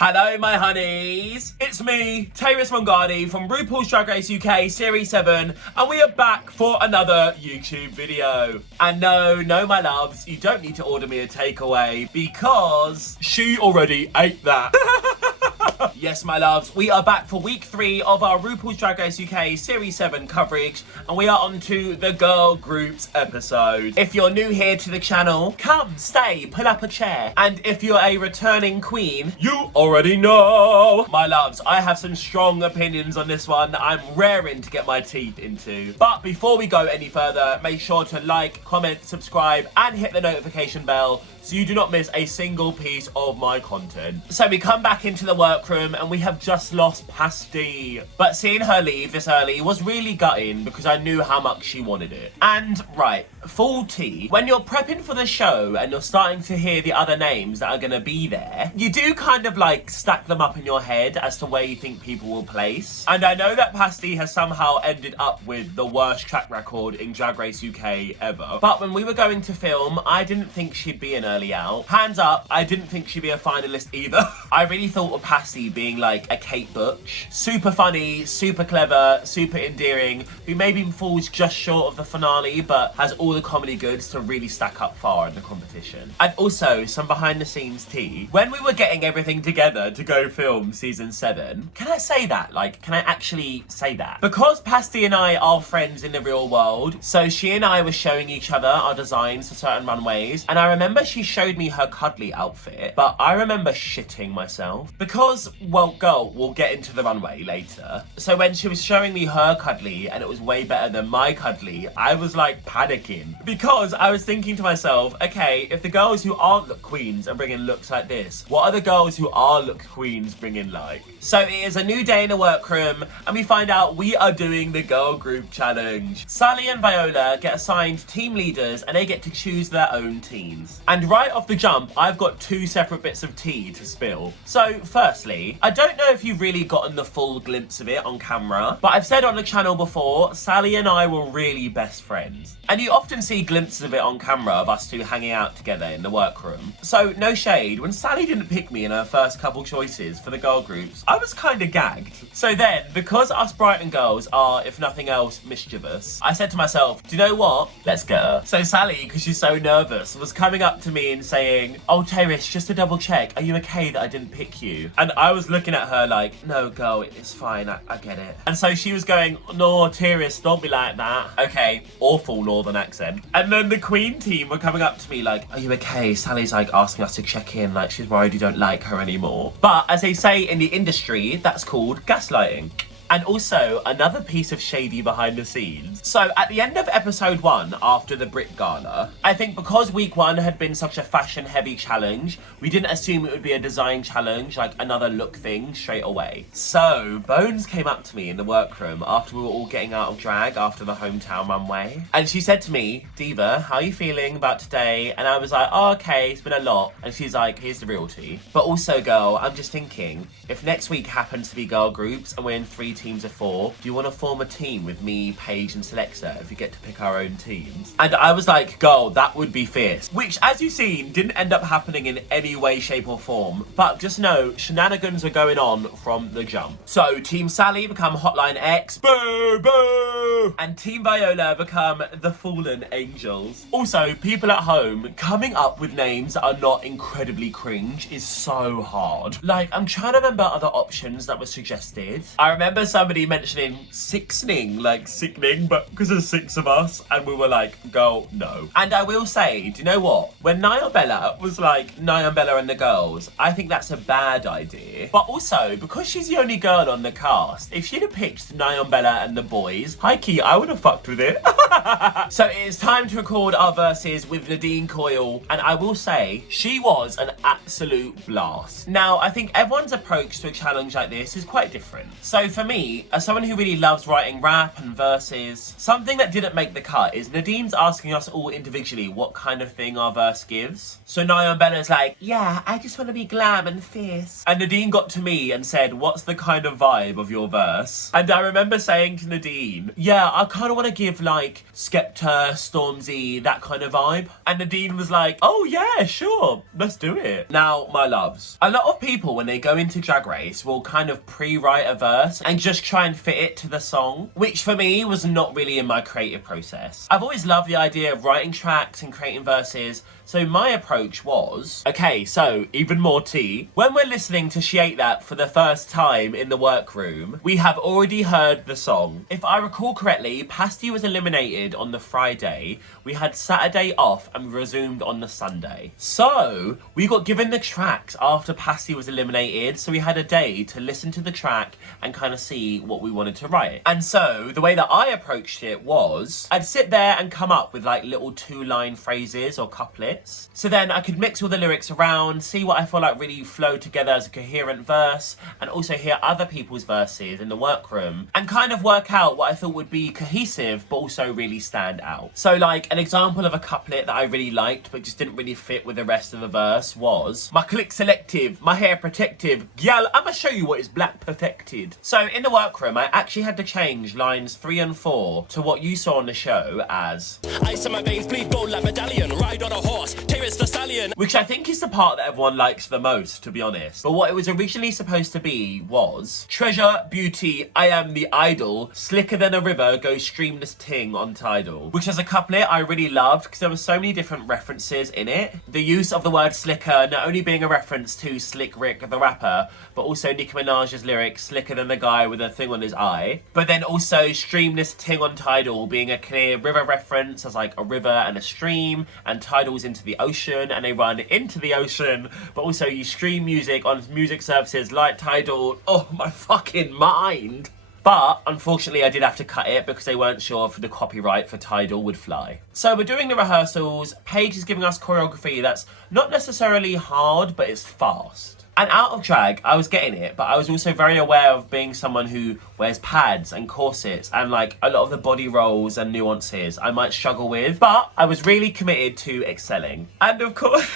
Hello my honeys, it's me, Tayris Mongardi from RuPaul's Drag Race UK Series 7 and we are back for another YouTube video. And no my loves, you don't need to order me a takeaway because she already ate that. Yes, my loves, we are back for week 3 of our RuPaul's Drag Race UK Series 7 coverage, and we are on to the girl groups episode. If you're new here to the channel, come, stay, pull up a chair. And if you're a returning queen, you already know. My loves, I have some strong opinions on this one that I'm raring to get my teeth into. But before we go any further, make sure to like, comment, subscribe, and hit the notification bell so you do not miss a single piece of my content. So we come back into the workroom and we have just lost Pasty. But seeing her leave this early was really gutting because I knew how much she wanted it. And right, full tea, when you're prepping for the show and you're starting to hear the other names that are gonna be there, you do kind of like stack them up in your head as to where you think people will place. And I know that Pasty has somehow ended up with the worst track record in Drag Race UK ever. But when we were going to film, I didn't think she'd be an early out. Hands up, I didn't think she'd be a finalist either. I really thought of Pasty being like a Kate Butch. Super funny, super clever, super endearing, who maybe falls just short of the finale, but has all the comedy goods to really stack up far in the competition. And also, some behind the scenes tea. When we were getting everything together to go film season 7, can I say that? Like, can I actually say that? Because Pasty and I are friends in the real world, so she and I were showing each other our designs for certain runways, and I remember she showed me her cuddly outfit, but I remember shitting myself because, well, girl, we'll get into the runway later. So when she was showing me her cuddly and it was way better than my cuddly, I was like panicking because I was thinking to myself, okay, if the girls who aren't look queens are bringing looks like this, what are the girls who are look queens bringing like? So it is a new day in the workroom and we find out we are doing the girl group challenge. Sally and Viola get assigned team leaders and they get to choose their own teams. And right off the jump, I've got 2 separate bits of tea to spill. So firstly, I don't know if you've really gotten the full glimpse of it on camera, but I've said on the channel before, Sally and I were really best friends. And you often see glimpses of it on camera of us 2 hanging out together in the workroom. So no shade, when Sally didn't pick me in her first couple choices for the girl groups, I was kind of gagged. So then, because us Brighton girls are, if nothing else, mischievous, I said to myself, do you know what? Let's get her. So Sally, because she's so nervous, was coming up to me and saying, oh Tayris, just to double check, are you okay that I didn't pick you? And I was looking at her like, no girl, it's fine, I get it. And so she was going, no Tayris, don't be like that. Okay, awful northern accent. And then the Queen team were coming up to me like, are you okay? Sally's like asking us to check in, like she's worried you don't like her anymore. But as they say in the industry, that's called gaslighting. And also, another piece of shady behind the scenes. So, at the end of episode 1, after the Brit Gala, I think because week 1 had been such a fashion-heavy challenge, we didn't assume it would be a design challenge, like another look thing, straight away. So, Bones came up to me in the workroom after we were all getting out of drag after the hometown runway. And she said to me, Diva, how are you feeling about today? And I was like, oh, okay, it's been a lot. And she's like, here's the real tea. But also, girl, I'm just thinking, if next week happens to be girl groups and we're in 3 teams of 4, do you want to form a team with me, Paige and Lxke if we get to pick our own teams? And I was like, girl, that would be fierce. Which, as you've seen, didn't end up happening in any way, shape or form. But just know, shenanigans are going on from the jump. So, Team Sally become Hotline X, boo, boo! And Team Viola become the Fallen Angels. Also, people at home, coming up with names that are not incredibly cringe is so hard. Like, I'm trying to remember other options that were suggested. I remember somebody mentioning sixning, like sickening, but because there's 6 of us, and we were like, girl, no. And I will say, do you know what? When Nia Bella was like, Nia Bella and the girls, I think that's a bad idea. But also, because she's the only girl on the cast, if she'd have picked Nia Bella and the boys, hikey, I would have fucked with it. So it is time to record our verses with Nadine Coyle, and I will say, she was an absolute blast. Now, I think everyone's approach to a challenge like this is quite different. So for me, me, as someone who really loves writing rap and verses, something that didn't make the cut is Nadine's asking us all individually what kind of thing our verse gives. So Naya and Bella's like, yeah, I just want to be glam and fierce. And Nadine got to me and said, what's the kind of vibe of your verse? And I remember saying to Nadine, yeah, I kind of want to give like Skepta, Stormzy, that kind of vibe. And Nadine was like, oh yeah, sure, let's do it. Now, my loves, a lot of people when they go into Drag Race will kind of pre-write a verse and just try and fit it to the song, which for me was not really in my creative process. I've always loved the idea of writing tracks and creating verses, so my approach was, okay, so even more tea. When we're listening to She Ate That for the first time in the workroom, we have already heard the song. If I recall correctly, Pasty was eliminated on the Friday, we had Saturday off and we resumed on the Sunday. So we got given the tracks after Pasty was eliminated, so we had a day to listen to the track and kind of see what we wanted to write. And so the way that I approached it was, I'd sit there and come up with like little 2-line phrases or couplets. So then I could mix all the lyrics around, see what I feel like really flowed together as a coherent verse, and also hear other people's verses in the workroom, and kind of work out what I thought would be cohesive, but also really stand out. So like an example of a couplet that I really liked, but just didn't really fit with the rest of the verse was, my click selective, my hair protective, gal, I'ma show you what is black perfected. So in the workroom, I actually had to change lines 3 and 4 to what you saw on the show as, ice in my veins, bleed gold like medallion, ride on a horse, Tayris the stallion. Which I think is the part that everyone likes the most, to be honest. But what it was originally supposed to be was, treasure, beauty, I am the idol, slicker than a river, goes streamless ting on Tidal. Which as a couplet I really loved because there were so many different references in it. The use of the word slicker not only being a reference to Slick Rick the rapper, but also Nicki Minaj's lyric, slicker than the guy with a thing on his eye. But then also streamless ting on Tidal being a clear river reference as like a river and a stream, and Tidal's into the ocean and they run into the ocean, but also you stream music on music services like Tidal. Oh my fucking mind. But unfortunately I did have to cut it because they weren't sure if the copyright for Tidal would fly. So we're doing the rehearsals. Paige is giving us choreography that's not necessarily hard, but it's fast. And out of drag, I was getting it, but I was also very aware of being someone who wears pads and corsets and like a lot of the body rolls and nuances I might struggle with, but I was really committed to excelling. And of course,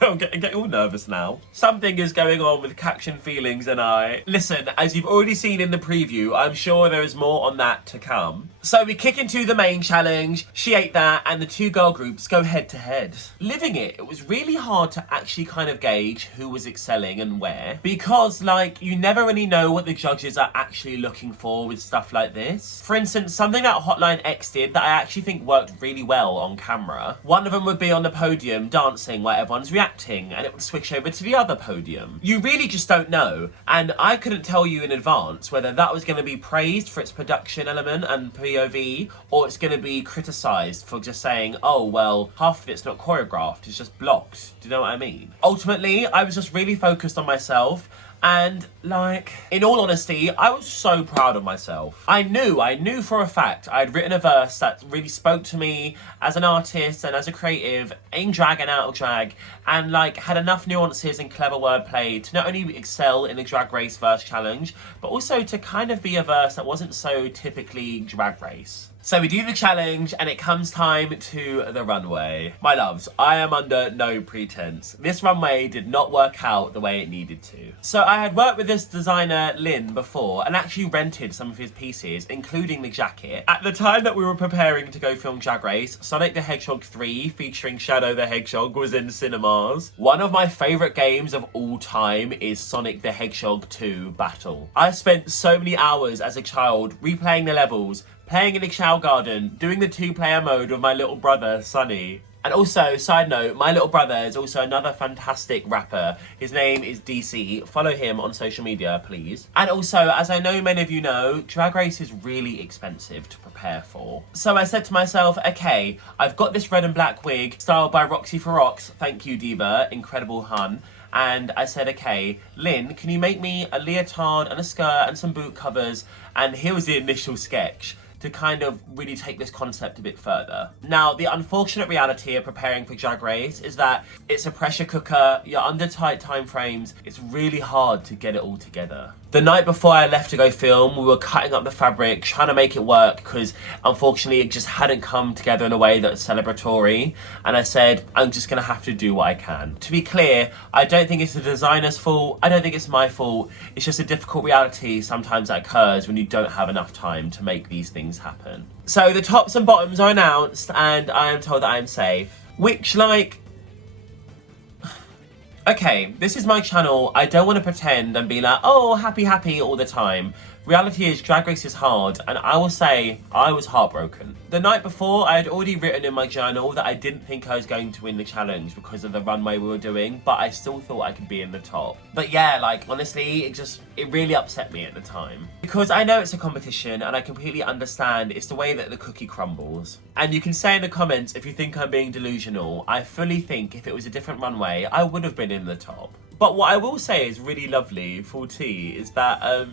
I'm getting all nervous now. Something is going on with Caption Feelings and I. Listen, as you've already seen in the preview, I'm sure there is more on that to come. So we kick into the main challenge, She Ate That, and the 2 girl groups go head to head. Living it was really hard to actually kind of gauge who was excelling and where, because like you never really know what the judges are actually looking for with stuff like this. For instance, something that Hotline X did that I actually think worked really well on camera. One of them would be on the podium dancing while everyone's reacting, and it would switch over to the other podium. You really just don't know, and I couldn't tell you in advance whether that was going to be praised for its production element and POV, or it's going to be criticised for just saying, oh well, half of it's not choreographed, it's just blocked. Do you know what I mean? Ultimately, I was just really focused on myself. And like, in all honesty, I was so proud of myself. I knew for a fact I'd written a verse that really spoke to me as an artist and as a creative, in drag and out of drag, and like had enough nuances and clever wordplay to not only excel in a Drag Race verse challenge, but also to kind of be a verse that wasn't so typically Drag Race. So we do the challenge and it comes time to the runway. My loves, I am under no pretense. This runway did not work out the way it needed to. So I had worked with this designer, Lynn, before and actually rented some of his pieces, including the jacket. At the time that we were preparing to go film Drag Race, Sonic the Hedgehog 3 featuring Shadow the Hedgehog was in cinemas. One of my favourite games of all time is Sonic the Hedgehog 2 Battle. I spent so many hours as a child replaying the levels, playing in Lxke Garden, doing the 2-player mode with my little brother, Sonny. And also, side note, my little brother is also another fantastic rapper. His name is DC. Follow him on social media, please. And also, as I know many of you know, Drag Race is really expensive to prepare for. So I said to myself, okay, I've got this red and black wig, styled by Roxy for Rocks. Thank you, Diva. Incredible hun. And I said, okay, Lynn, can you make me a leotard and a skirt and some boot covers? And here was the initial sketch to kind of really take this concept a bit further. Now, the unfortunate reality of preparing for Drag Race is that it's a pressure cooker, you're under tight time frames, it's really hard to get it all together. The night before I left to go film, we were cutting up the fabric, trying to make it work because unfortunately it just hadn't come together in a way that's celebratory. And I said, I'm just gonna have to do what I can. To be clear, I don't think it's the designer's fault. I don't think it's my fault. It's just a difficult reality sometimes that occurs when you don't have enough time to make these things happen. So the tops and bottoms are announced and I am told that I am safe, which like, okay, this is my channel. I don't want to pretend and be like, oh, happy all the time. Reality is Drag Race is hard, and I will say I was heartbroken. The night before, I had already written in my journal that I didn't think I was going to win the challenge because of the runway we were doing, but I still thought I could be in the top. But yeah, like, honestly, it really upset me at the time. Because I know it's a competition, and I completely understand it's the way that the cookie crumbles. And you can say in the comments if you think I'm being delusional. I fully think if it was a different runway, I would have been in the top. But what I will say is really lovely for tea is that,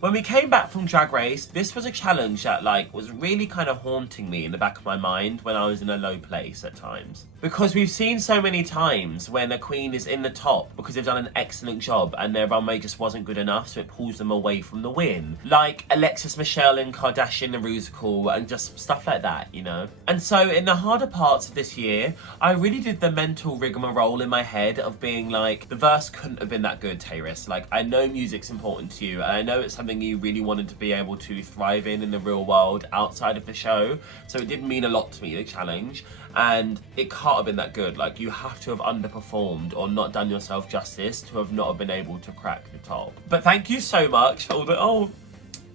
when we came back from Drag Race, this was a challenge that like was really kind of haunting me in the back of my mind when I was in a low place at times. Because we've seen so many times when a queen is in the top because they've done an excellent job and their runway just wasn't good enough, so it pulls them away from the win. Like Alexis Michelle and Kardashian and RUCAP and just stuff like that, you know? And so in the harder parts of this year, I really did the mental rigmarole in my head of being like, the verse couldn't have been that good, Tayris. Like, I know music's important to you and I know it's something you really wanted to be able to thrive in the real world outside of the show, so it did mean a lot to me, the challenge, and it can't have been that good. Like, you have to have underperformed or not done yourself justice to have not have been able to crack the top. But thank you so much for all the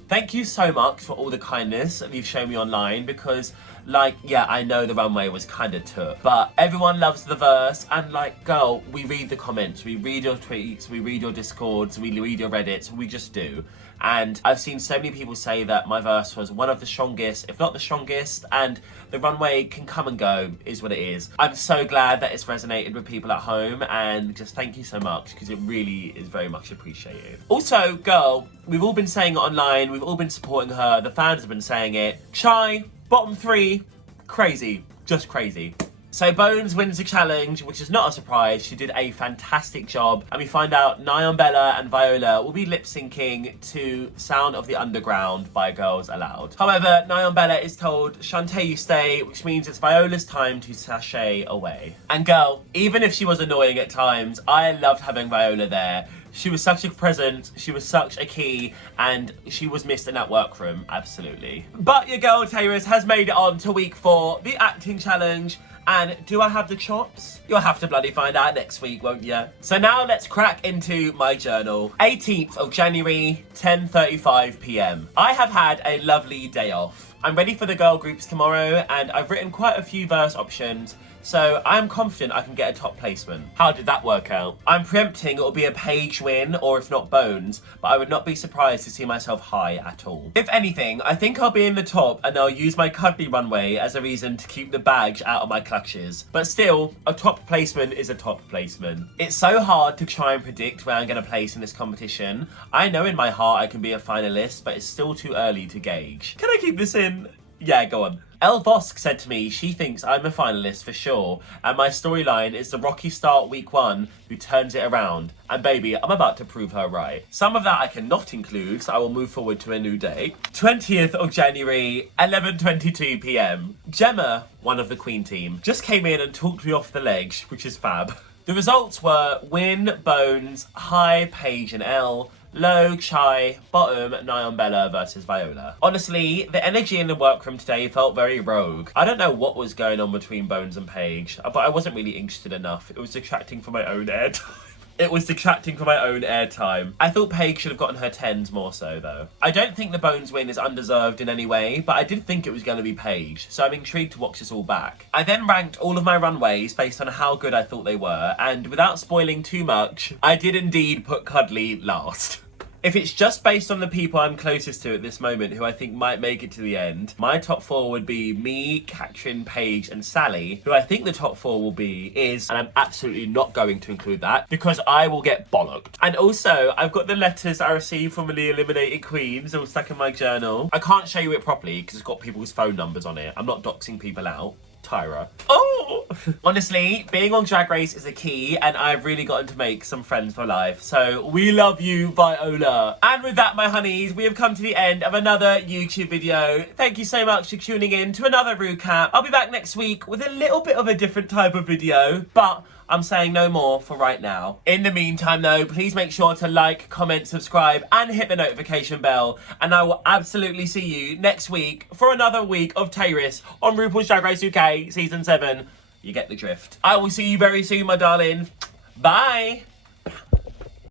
thank you so much for all the kindness that you've shown me online, because like, yeah, I know the runway was kind of tough, but everyone loves the verse, and like, girl, we read the comments, we read your tweets, we read your Discords, we read your Reddits, we just do. And I've seen so many people say that my verse was one of the strongest, if not the strongest, and the runway can come and go, is what it is. I'm so glad that it's resonated with people at home, and just thank you so much, because it really is very much appreciated. Also, girl, we've all been saying it online, we've all been supporting her, the fans have been saying it. Chai, bottom 3, crazy, just crazy. So Bones wins the challenge, which is not a surprise. She did a fantastic job. And we find out Nyan Bella and Viola will be lip syncing to Sound of the Underground by Girls Aloud. However, Nyan Bella is told, Shantae, you stay, which means it's Viola's time to sashay away. And girl, even if she was annoying at times, I loved having Viola there. She was such a present, she was such a key, and she was missed in that workroom, absolutely. But your girl Tayris has made it on to week 4, the acting challenge. And do I have the chops? You'll have to bloody find out next week, won't you? So now let's crack into my journal. 18th of January, 10:35 p.m. I have had a lovely day off. I'm ready for the girl groups tomorrow, and I've written quite a few verse options, so I'm confident I can get a top placement. How did that work out? I'm preempting it'll be a Paige win, or if not Bones, but I would not be surprised to see myself high at all. If anything, I think I'll be in the top and I'll use my cuddly runway as a reason to keep the bags out of my clutches. But still, a top placement is a top placement. It's so hard to try and predict where I'm going to place in this competition. I know in my heart I can be a finalist, but it's still too early to gauge. Can I keep this in? Yeah, go on. Elle Vosk said to me she thinks I'm a finalist for sure, and my storyline is the rocky start week 1 who turns it around, and baby, I'm about to prove her right. Some of that I cannot include, so I will move forward to a new date. 20th of January, 11:22 p.m. Gemma, one of the Queen team, just came in and talked me off the ledge, which is fab. The results were Win, Bones, High, Paige and Elle, low, Chai, bottom, Nyan Bella versus Viola. Honestly, the energy in the workroom today felt very rogue. I don't know what was going on between Bones and Paige, but I wasn't really interested enough. It was detracting from my own airtime. It was detracting from my own airtime. I thought Paige should have gotten her 10s more so, though. I don't think the Bones win is undeserved in any way, but I did think it was going to be Paige, so I'm intrigued to watch this all back. I then ranked all of my runways based on how good I thought they were, and without spoiling too much, I did indeed put Cuddly last. If it's just based on the people I'm closest to at this moment who I think might make it to the end, my top 4 would be me, Katrin, Paige and Sally. Who I think the top 4 will be is, and I'm absolutely not going to include that because I will get bollocked. And also, I've got the letters I received from the eliminated queens all stuck in my journal. I can't show you it properly because it's got people's phone numbers on it. I'm not doxing people out. Tyra. Oh! Honestly, being on Drag Race is a key, and I've really gotten to make some friends for life. So we love you, Viola. And with that, my honeys, we have come to the end of another YouTube video. Thank you so much for tuning in to another RUCAP. I'll be back next week with a little bit of a different type of video, but I'm saying no more for right now. In the meantime though, please make sure to like, comment, subscribe, and hit the notification bell. And I will absolutely see you next week for another week of Tayris on RuPaul's Drag Race UK Season 7. You get the drift. I will see you very soon, my darling. Bye.